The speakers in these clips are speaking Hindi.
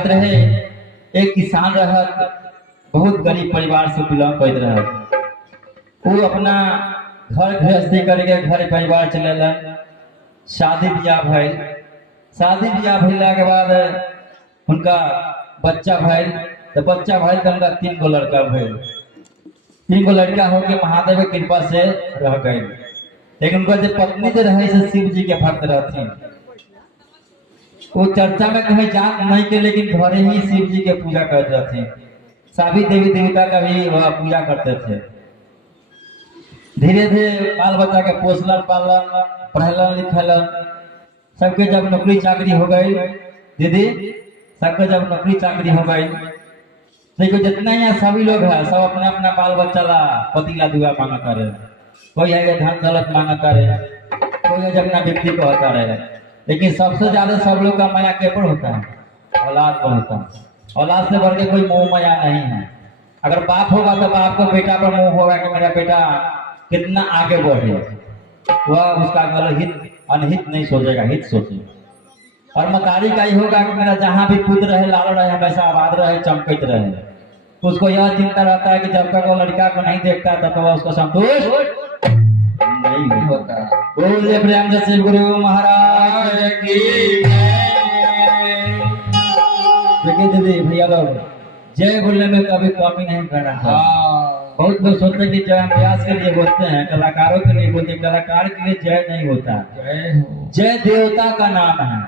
बात रहे, एक किसान रहत, बहुत गरीब परिवार से बिलोंग करते रहत। वो अपना घर गृहस्थी करके घर परिवार चलेलन। शादी ब्याह भइल, शादी ब्याह भइला के बाद उनका बच्चा भइल, तो बच्चा भइल तो उनका 3 गो लड़का भइल। 3 गो लड़का होके महादेव की कृपा से रह गए। लेकिन उनका जो पत्नी जो रहे से शिव जी के भक्त रहथिन, वो चर्चा में कहीं जात नहीं के, लेकिन घरे ही शिव जी के पूजा करते रहथिन। सभी देवी देवता का भी वह पूजा करते थे। धीरे धीरे बाल बच्चा के पोषलन पालन पढ़लन लिखलन। सबके जब नौकरी चाकरी हो गई, दीदी सबके जब नौकरी चाकरी हो गई, देखो जितना यहाँ सभी लोग हैं सब अपना अपना बाल बच्चा ला पति ला दुआ मांगा करे। कोई है धन दौलत मांगा करे, कोई है अपना व्यक्ति को होता रहे। लेकिन सबसे ज्यादा सब लोग का माया के पर होता है, औलाद पर होता है। औलाद से बढ़ के कोई मोह माया नहीं है। अगर बाप होगा तो बाप को बेटा पर मोह होगा कि मेरा बेटा कितना आगे बढ़े, वह उसका गलत हित अनहित नहीं सोचेगा, हित सोचेगा। और मतारी का ही होगा कि मेरा जहाँ भी पुत्र रहे लाल रहे, हमेशा आबाद रहे, चमकते रहे। उसको यह चिंता रहता है कि जब तक वो लड़का को नहीं देखता तब तक उसको संतोष नहीं होता। बोलिए प्रेम से शिव गुरु महाराज की। देखिए दीदी भैया लोग, जय बोलने में कभी कमी नहीं करना है। बहुत लोग सोचते हैं कि जय हम व्यास के लिए बोलते हैं, कलाकारों के लिए बोलते हैं। कलाकार के लिए जय नहीं होता, जय देवता का नाम है।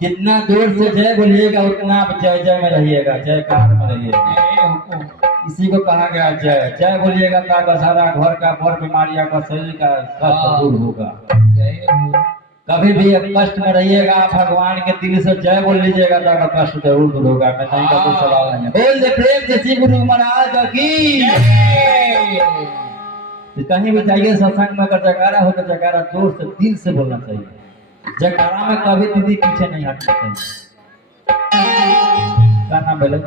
जितना जोर से जय बोलिएगा उतना आप जय जय में रहिएगा, जयकार में रहिएगा। इसी को कहा गया जय। जय बोलिएगा तो सारा घर का बड़ बीमारियां का शरीर का कष्ट दूर होगा। कभी भी कष्ट में रहिएगा, भगवान के दिल से जय बोल लीजिएगा तो आपका कष्ट जरूर दूर होगा। मैं नहीं का कोई सवाल नहीं है। बोल दे प्रेम से शिव गुरु महाराज की। कहीं भी जाइए सत्संग में अगर जयकारा हो तो जयकारा जोर से दिल से बोलना चाहिए। जयकारा में कभी दीदी पीछे नहीं हटना चाहिए। क्या नाम बोले,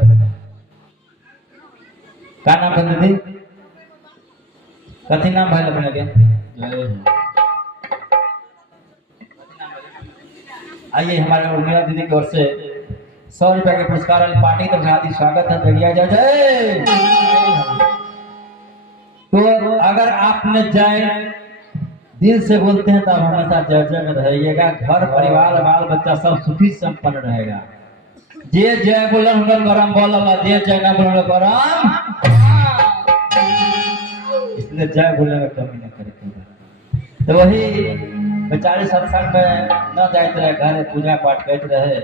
क्या नाम है दीदी, कथी नाम भाई अपने के? आइए हमारे उर्मिला दीदी की ओर से 100 रुपए के पुरस्कार पार्टी तरफ से हार्दिक स्वागत है। जय जय जय। तो अगर आपने जय दिल से बोलते हैं तो आप हमेशा जय जय में रहिएगा। घर परिवार बाल बच्चा सब सुखी संपन्न रहेगा। जे जय बोलन गरम बोलला, जे जय ना बोलन गरम। इसलिए जय बोलने में कमी न करें। तो वही बेचारे सत्संग में न जाते रहे, घर पूजा पाठ करते रहे।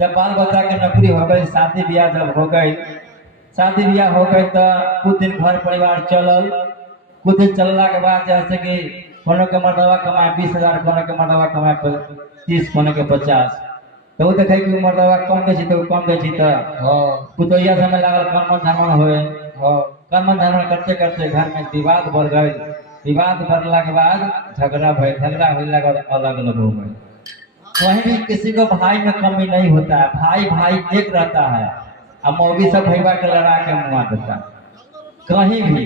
जब बाल बच्चा के नौकरी हो गई, शादी ब्याह जब हो गई, शादी ब्याह हो गई तो कुछ दिन घर परिवार चलल। कुछ दिन चलला के बाद जैसे कि कोनो के मर्दवा कमाए 20,000, कोनो के मर्दवा कमाए 30, कोनो के 50। तो वो देखे कि मर्दवा कम दे तो कम दे पुतैया समय लागल कर्म धर्म होए। कर्म धर्म करते करते घर में विवाद बढ़ गए। विवाद बढ़ला के बाद झगड़ा भय, झगड़ा होला के बाद अलग अलग हो गए। वहीं भी किसी को भाई में कमी नहीं होता है। भाई भाई एक रहता है। अब मौगी सब भैया के लड़ा के मुआ देता है। कहीं भी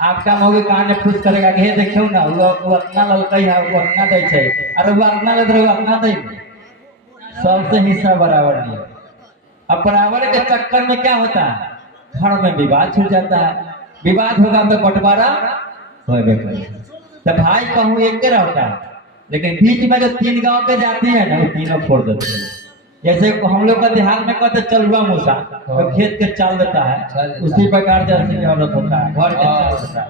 आपका मौगी कान में फूस करेगा कि हे देखियो ना वो अपना ललकई है, वो अपना दे छे, अरे वो अपना ले रहे अपना दे, सबसे हिस्सा बराबर नहीं। अब बराबर के चक्कर में क्या होता है, घर में विवाद छूट जाता है। विवाद होगा तो बंटवारा होगा। तो भाई कहूँ एक के रहता है, लेकिन बीच में जो 3 गांव के जाते हैं ना वो तीनों फोड़ देते हैं। जैसे हम लोग का देहात में कहते चलुआ मूसा, तो खेत के चाल देता है, उसी प्रकार जैसे की औरत होता है, घर के चाल होता है।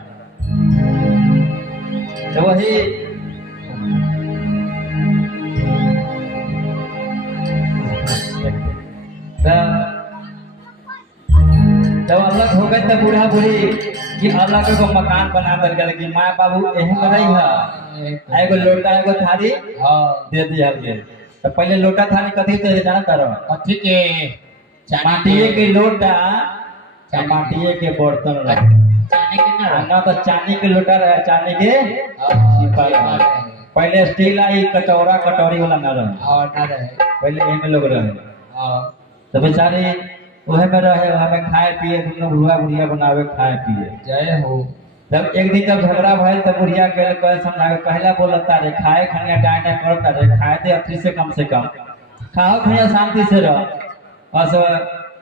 तो वही जब अलग हो गए तो बूढ़ा बूढ़ी कि अलग को मकान बना कर गए कि माँ बाबू यही में नहीं है। एगो लोटा एगो थारी दे दिया गया। तो पहले लोटा थारी कथी से जानता रहो, कथी के माटिए के लोटा, माटिए के बर्तन रहे, चांदी के ना तो चांदी के लोटा रहे, चांदी के सिपा रहे। पहले स्टील आई कटोरा कटोरी वाला न रहे, पहले एमे लोग रहे। तो बेचारे वह में रहे, वह में खाए पिए, दोनों बुढ़िया बुढ़िया बनावे खाए पिए। जय हो। जब एक दिन जब झगड़ा भइल तो बुढ़िया के समझावे, पहला बोलता रे खाए खनिया डांटा करता रे, खाए दे अथी से कम खाओ खनिया शांति से रह। बस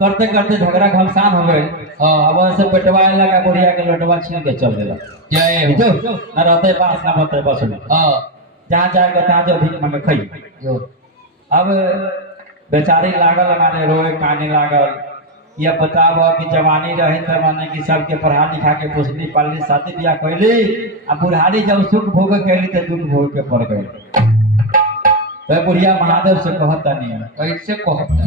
करते करते झगड़ा घमसान हो गए। अब ऐसे पेटवा लगा बुढ़िया के लोटवा छीन के चल दिला। जय जो ना रहते पास ना रहते बस में जहाँ जाएगा तहाँ जो भीख मांगे खई। अब बेचारी लागल हमारे रोए काने लागल। ये बताब कि जवानी रहे तो माने कि सबके पढ़ा लिखा के पोसली पालली शादी ब्याह कैली। अब बुढ़ारी जब सुख भोग कैली तो दुख भोग के पड़ गए। तो बुढ़िया महादेव से कहता नहीं कैसे कहता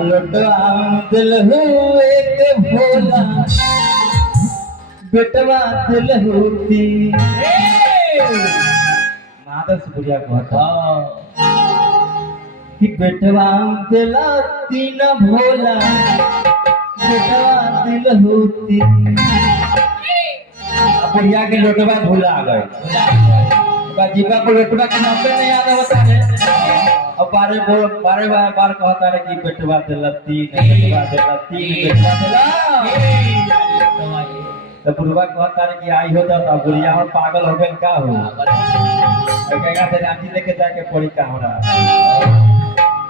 लुटवा दिल एक भोला बेटवा दिल होती। महादेव से बुढ़िया कहता कि बेटवा दिला तीन भोला बेटवा दिल होती। बुढ़िया के लोटवा भूला आ गए। जीवा को लोटवा के नाम पे नहीं याद होता है। अब बारे बार कहता है कि बेटवा दिला तीन बेटवा दिला तीन बेटवा दिला। तो बुढ़वा कहता है कि आई होता तो बुढ़िया और पागल हो गए का हो कहेगा तो रांची लेके जाके पड़ी का हो रहा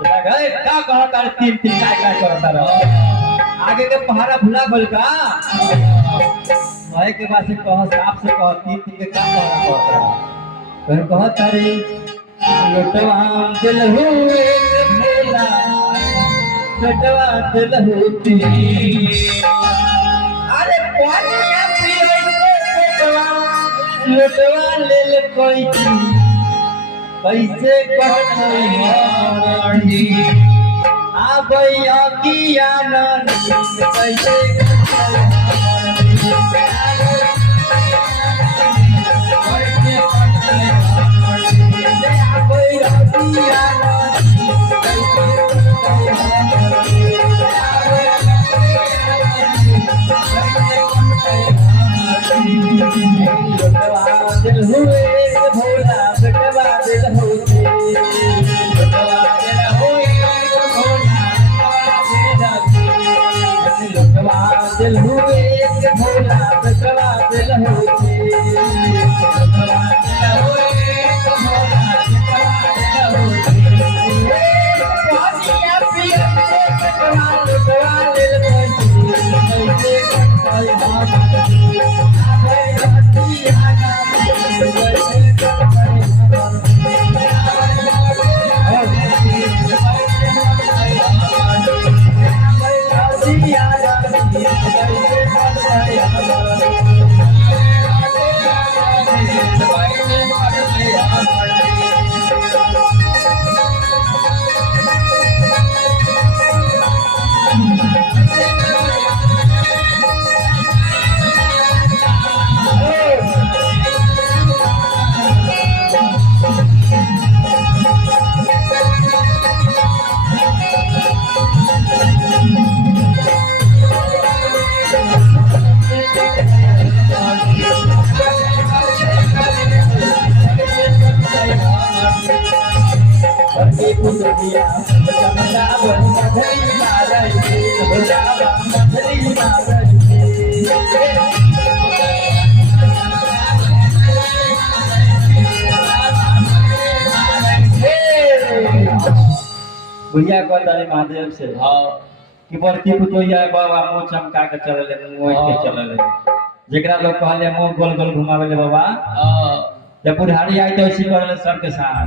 क्या कहता है तीन तीन क्या करता रहा आगे के पहाड़ा भूला बोल का के बाद से कह साफ से कह तीन तीन के क्या कहता फिर कहता रे लोटवा दिल हुए भोला लोटवा दिल होती। अरे लोटवा ले ले कोई कैसे कहती आ भैया किया ना कैसे दिल हुए भोला बेटवा दिल होते बेटवा दिल हुए भोला दिल हुए भोला बेटवा दिल होते बेटवा दिल हुए भोला बेटवा दिल भैया कहता है महादेव से कि बड़की पुतोहिया बाबा मुंह चमका के चले मुंह के चले जेकरा लोग कहले मुंह गोल गोल घुमावे ले बाबा जब बुढ़ारी आई तो इसी करले सर के साथ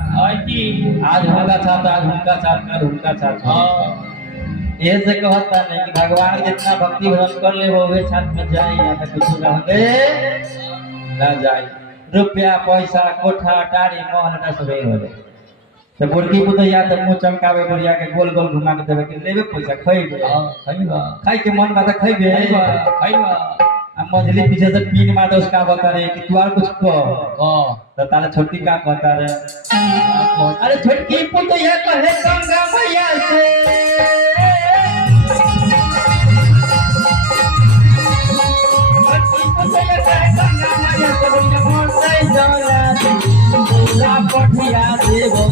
आज होगा साथ आज उनका साथ कल उनका साथ ये से कहता नहीं कि भगवान जितना भक्ति भजन कर ले वो वे साथ में जाए या फिर कुछ रह गए ना जाए रुपया पैसा कोठा टारी महल ना सब हो जाए तो बुढ़की पुतैया तो मुंह चमकावे बुढ़िया के गोल गोल घुमा के देवे कि लेबे पैसा खइबे खाई के मन बात खइबे खइबा अब मछली पीछे से पीन मार उसका बता रहे कि तू और कुछ कह तो ताले छोटी का कहता रहे अरे छोटकी पुतैया कहे गंगा मैया से छोटकी पुतैया कहे गंगा मैया से बोल से जाला पठिया देवो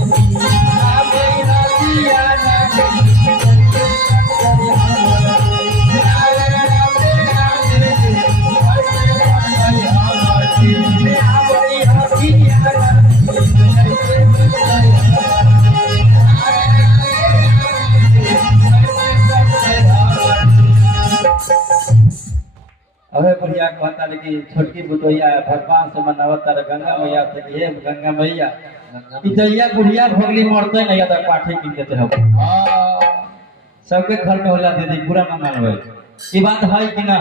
अबे बढ़िया कहता कि छोटकी बुतैया भगवान से मनावता रे गंगा मैया से कि हे गंगा मैया ई दैया बुढ़िया भोगली मरते नहीं तो पाठी किन देते हो। सबके घर में होला दीदी पूरा न मानवे ई बात है कि ना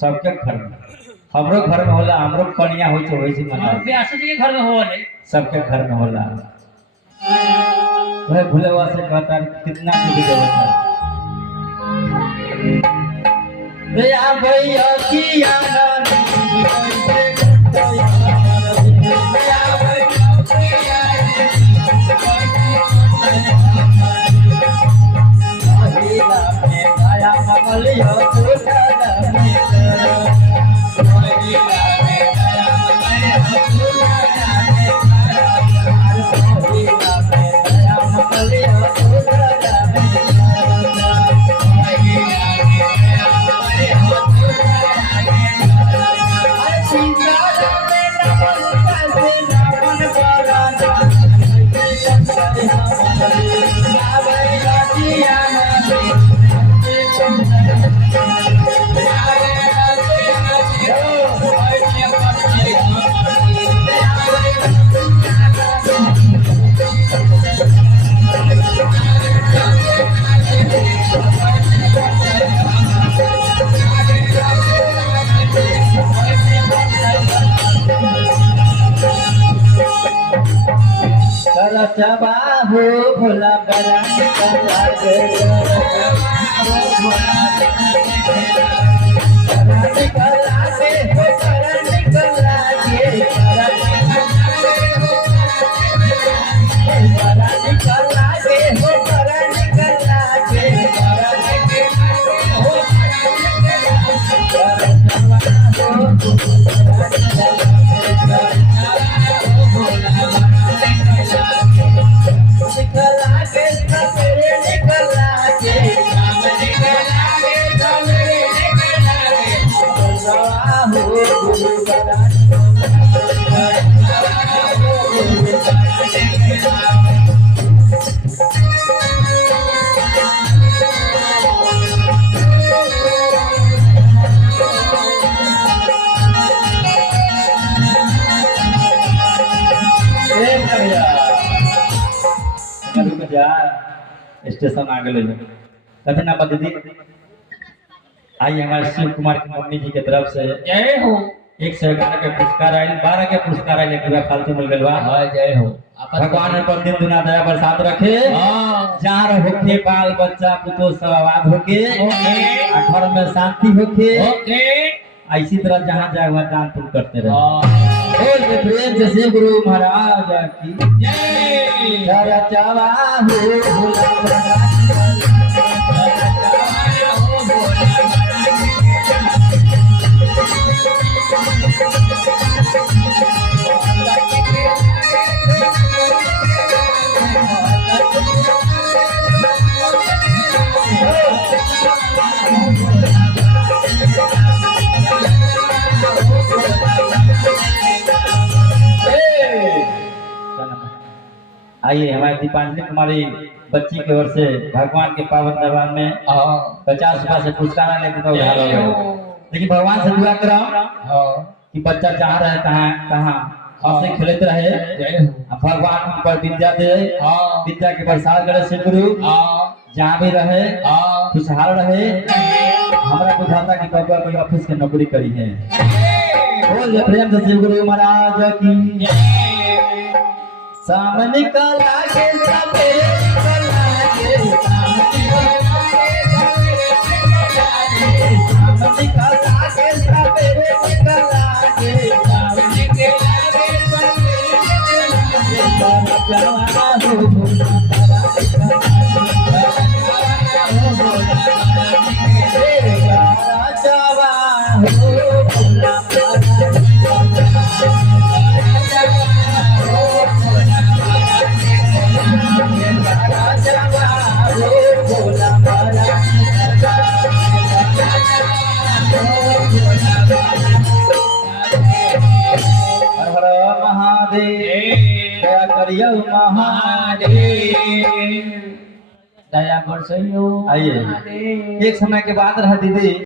सबके घर में हमरो घर में होला हमरो कन्या होई तो होई से मना व्यास जी के घर में होला सबके घर में होला। वह भुलवा से कहता कितना की देवता भैया भैया की आनंद बाबू भोला बड़ा निकला स्टेशन आ गए कहते ना दीदी आई हमारे शिव कुमार की मम्मी जी के तरफ से जय हो 111 के पुरस्कार आये 12 के पुरस्कार आये पूरा फालतू मिल गया जय हो भगवान पर दिन दुना दया बरसात रखे जार होके बाल बच्चा पुतो सब आबाद होके घर में शांति होके इसी तरह जहाँ जाए वहाँ दान पुण्य करते रहे। प्रेम से शिव गुरु महाराज की जय। चावा आइए हमारे दीपांजलि कुमारी बच्ची की ओर से भगवान के पावन दरबार में 50 रुपया से पुरस्कार लेके तो उधार हो। लेकिन भगवान से दुआ करो कि बच्चा जहाँ रहे कहाँ हंसे खेलते रहे भगवान उन पर विद्या दे विद्या के प्रसाद करे शिव गुरु जहाँ भी रहे खुशहाल रहे। हमारा बुझाता कि बाबा कोई ऑफिस के नौकरी करी है। बोल प्रेम से शिव गुरु महाराज की सामने कला के सवेरे कला के सामने कला के सवेरे कला के सामने जवान हो जवान हर हर महादेव। दया करियो महादेव। दया बरसइयो आइए। महादेव। एक समय के बाद रहा दीदी